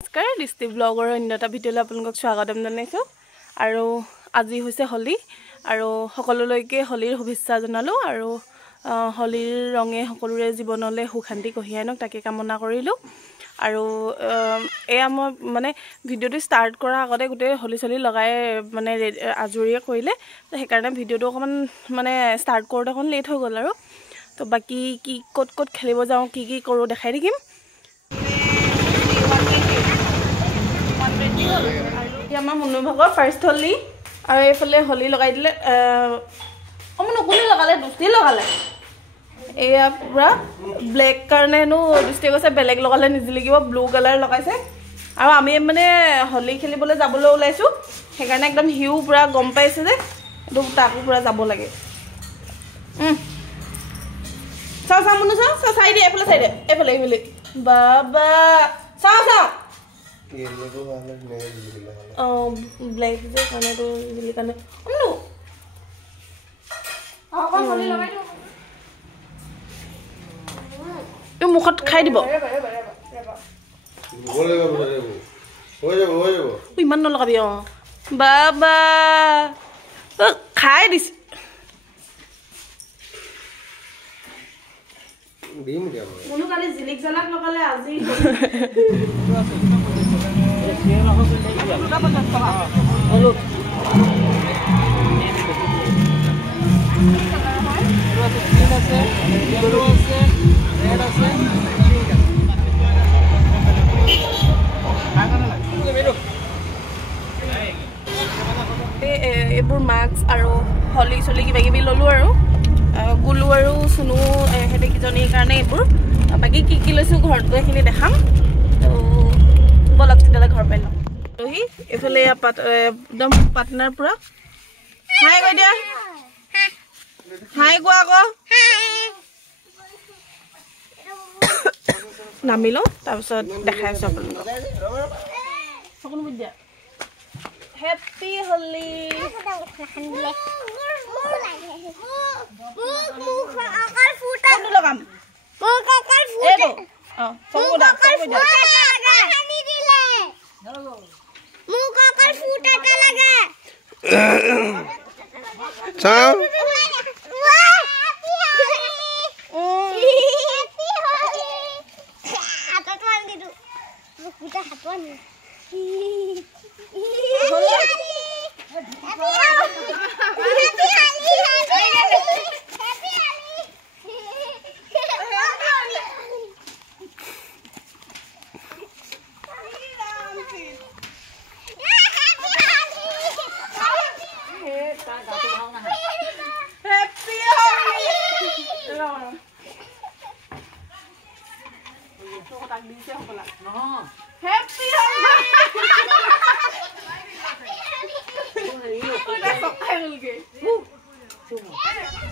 নমস্কাৰ দৃষ্টি ব্লগৰ অন্য এটা ভিডিঅ'লৈ আপোনালোকক স্বাগতম জনাইছোঁ আৰু আজি হৈছে হোলী আৰু সকলোলৈকে হোলীৰ শুভেচ্ছা জনালোঁ আৰু হোলীৰ ৰঙে সকলোৰে জীৱনলৈ সুখ শান্তি কঢ়িয়াই আনক তাকে কামনা কৰিলোঁ আৰু এয়া মই মানে ভিডিঅ'টো ষ্টাৰ্ট কৰাৰ আগতে গোটেই হোলী চলি লগাই মানে আজৰিয়ে কৰিলে তো সেইকাৰণে ভিডিঅ'টো অকণমান মানে ষ্টাৰ্ট কৰোঁতে অকণ লেট হৈ গ'ল আৰু তো বাকী কি ক'ত খেলিব যাওঁ কি কৰোঁ দেখাই থাকিম আমাৰ মনোভাগৰ ফাৰ্ষ্ট হোলী আৰু এইফালে হোলী লগাই দিলে নকলি লগালে দুষ্টি লগালে এয়া পুৰা ব্লেক কাৰণে হেনো দুষ্টিয়ে কৈছে বেলেগ লগালে নিজিলিকিব ব্লু কালাৰ লগাইছে আৰু আমি মানে হোলী খেলিবলৈ যাবলৈ ওলাইছোঁ সেইকাৰণে একদম হিউ পুৰা গম পাইছে যে এইটো তাকো পুৰা যাব লাগে চাওঁ মনো চাওঁ চাই দে এইফালে বাবা চাওঁ ব্লেক যে কানেটো জিলি কানে মুখত খাই দিব ইমান নলগাবি বাবা খাই দিছে মনো কালি জিলিক জালাক লগালে আজি এইবোৰ মাস্ক আৰু হোলী চলি কিবা কিবি ল'লোঁ আৰু গুলু আৰু চুনু সিহঁতে কিজনীৰ কাৰণে এইবোৰ বাকী কি লৈছোঁ ঘৰত গৈ এইখিনি দেখাম তো বলক তেতিয়াহ'লে ঘৰ পাই লওঁ ৰহি এইফালে একদম পাৰ্টনাৰ পুৰা হাই কৈ দিয়া হাই কোৱা আকৌ নামি লওঁ তাৰপিছত দেখাই আছোঁ আপোনালোকক সকলো বুজি দিয়া হেপী হোলী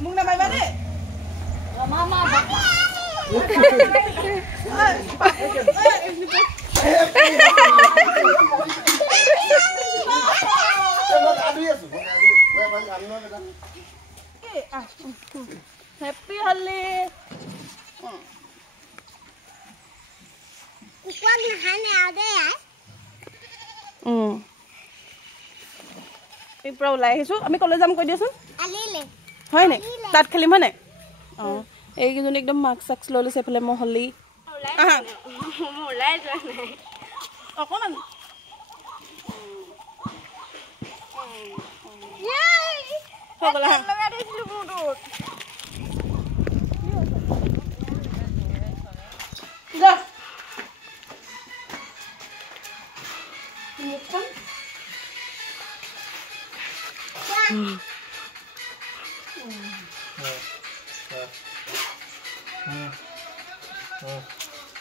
মোক নামাৰিবা দেই হেপী হোলী পৰা ওলাই আহিছোঁ আমি কলৈ যাম কৈ দিয়াচোন হয় নাই তাত খেলিম হয় নাই অঁ এইকেইজনী একদম মাস্ক চাক্স লৈ লৈছে এইফালে মই হোলী অকণমান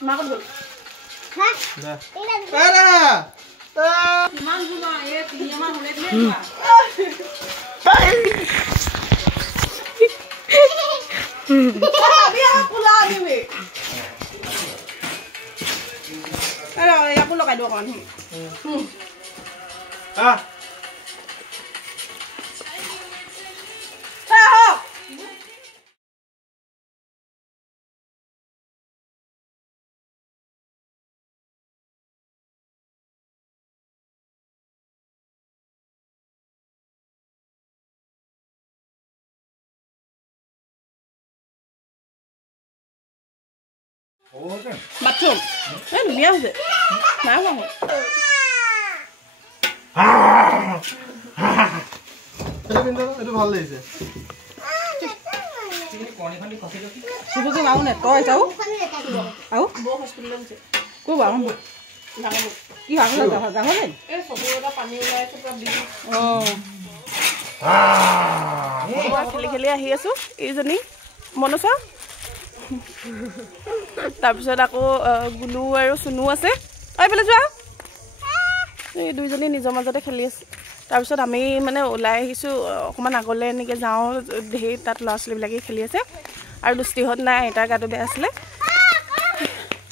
মাকত গ'ল লগাই দিওঁ অকণমান বাথৰুম এই ধুনীয়া হৈছে নাই হোৱা এইটো ভাল লাগিছে সুবুজি মাও নে তই যাও আও বৌ হস্পিটেলত আছে কো বাও ডাঙৰ কি হাগলে ডাঙৰ নে এই চকুৰ এটা পানী ওলাই আছে পুৰা বিষ খেলি খেলি আহি আছো এইজনী মনসা তাৰপিছত আকৌ গুলু আৰু চুনু আছে এইফালে যোৱা এই দুইজনী নিজৰ মাজতে খেলি আছে তাৰপিছত আমি মানে ওলাই আহিছোঁ অকণমান আগলৈ এনেকৈ যাওঁ ধেৰ তাত ল'ৰা ছোৱালীবিলাকে খেলি আছে আৰু দুষ্টিহঁত নাই আইতাৰ গাটো বেয়া আছিলে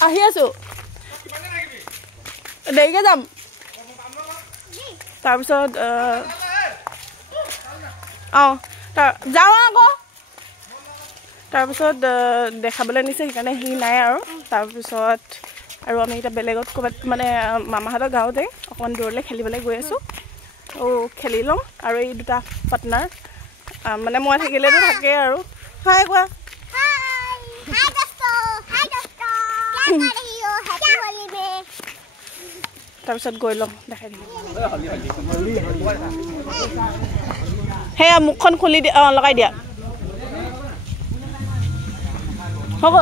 আহি আছোঁ দেৰিকৈ যাম তাৰপিছত অঁ যাওঁ আকৌ তাৰপিছত দেখাবলৈ নিছে সেইকাৰণে সি নাই আৰু তাৰপিছত আৰু আমি এতিয়া বেলেগত ক'ৰবাত মানে মামাহঁতৰ গাঁৱতে অকণমান দূৰলৈ খেলিবলৈ গৈ আছোঁ খেলি লওঁ আৰু এই দুটা পাৰ্টনাৰ মানে মই থাকিলেতো থাকেই আৰু হাই কোৱা তাৰপিছত গৈ লওঁ দেখাই দিম সেয়া মুখখন খুলি দিয়া অঁ লগাই দিয়া হ'ব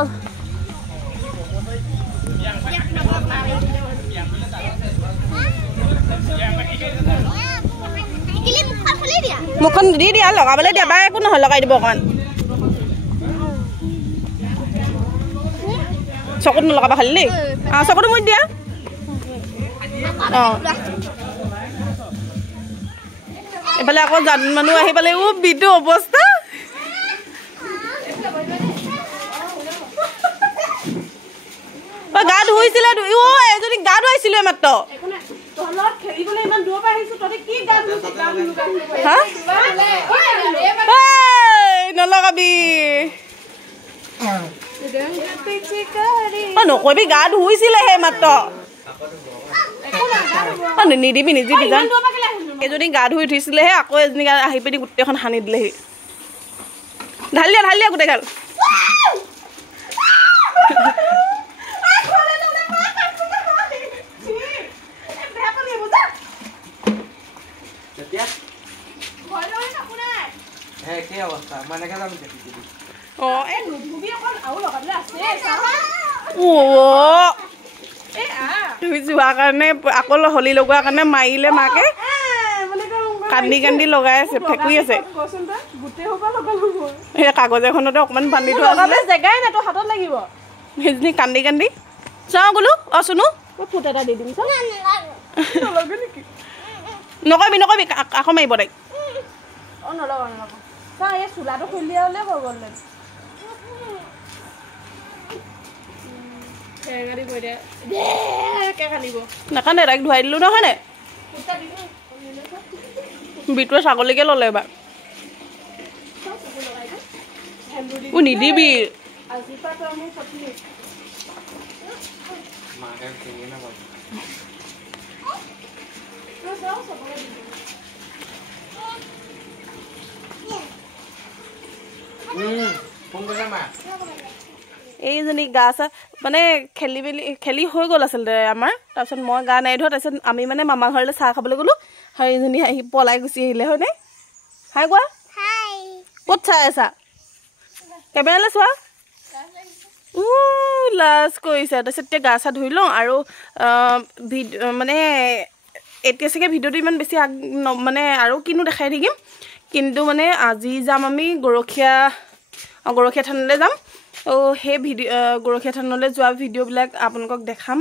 মুখখন দি দিয়া লগাবলৈ দিয়া বা একো নহয় লগাই দিব অকণমান চকুত নলগাবা খালি দেই অঁ চকুটো মুঠি দিয়া অঁ এইফালে আকৌ জান মানুহ আহি পালে বিদু অৱস্থা গা ধুইছিলে এজনী গা ধুৱাইছিলে মাত্ৰ নলগাবি নকবি গা ধুইছিলেহে মাত্ৰ নিদিবি নিদিবি যান এজনী গা ধুই উঠিছিলেহে আকৌ এজনী গা আহি পিনি গোটেইখন সানি দিলেহি ঢালি দিয়া গোটেইগাল যোৱাৰ কাৰণে আকৌ হলি লগোৱাৰ কাৰণে মাৰিলে মাকে কান্দি কান্দি লগাই আছে ফেকুৰি আছে সেই কাগজ এখনতে অকণমান বান্ধি থোৱা আছিলে জেগাই নাই তোৰ হাতত লাগিব সেইজনী কান্দি কান্দি চাওঁ গ'লো অঁ চুনো ফুট এটা দি দিম নকবি নকবি আকৌ মাৰিব তাইক অঁ নলগা নলগা চা এই চোলাটো খুলি দিয়া হ'লে হৈ গ'ল নাকান্দে তাইক ধুৱাই দিলোঁ নহয় নে বিটুৱে ছাগলীকে ল'লে এবাৰ নিদিবি এইজনী গা চা মানে খেলি হৈ গ'ল আচলতে আমাৰ তাৰপিছত মই গা নাই ধোৱা তাৰপিছত আমি মানে মামা ঘৰলৈ চাহ খাবলৈ গ'লোঁ আৰু এইজনী আহি পলাই গুচি আহিলে হয়নে হাই কোৱা ক'ত চাই আছা কেমেৰালৈ চোৱা লাজ কৰিছে তাৰপিছত এতিয়া গা চা ধুই লওঁ আৰু মানে এতিয়া চাগে ভিডিঅ'টো ইমান বেছি মানে আৰু কিনো দেখাই থাকিম কিন্তু মানে আজি যাম আমি গৰখীয়া থানলৈ যাম সেই গৰখীয়া থানলৈ যোৱা ভিডিঅ'বিলাক আপোনালোকক দেখাম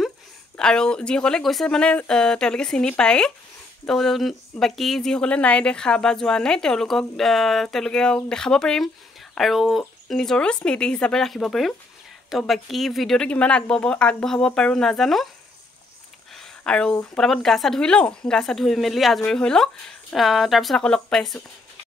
আৰু যিসকলে গৈছে মানে তেওঁলোকে চিনি পায় তো বাকী যিসকলে নাই দেখা বা যোৱা নাই তেওঁলোকে দেখাব পাৰিম আৰু নিজৰো স্মৃতি হিচাপে ৰাখিব পাৰিম তো বাকী ভিডিঅ'টো কিমান আগবঢ়াব পাৰোঁ নাজানো আৰু পটাপট গা চা ধুই লওঁ গা চা ধুই মেলি আজৰি হৈ লওঁ তাৰপিছত আকৌ লগ পাইছোঁ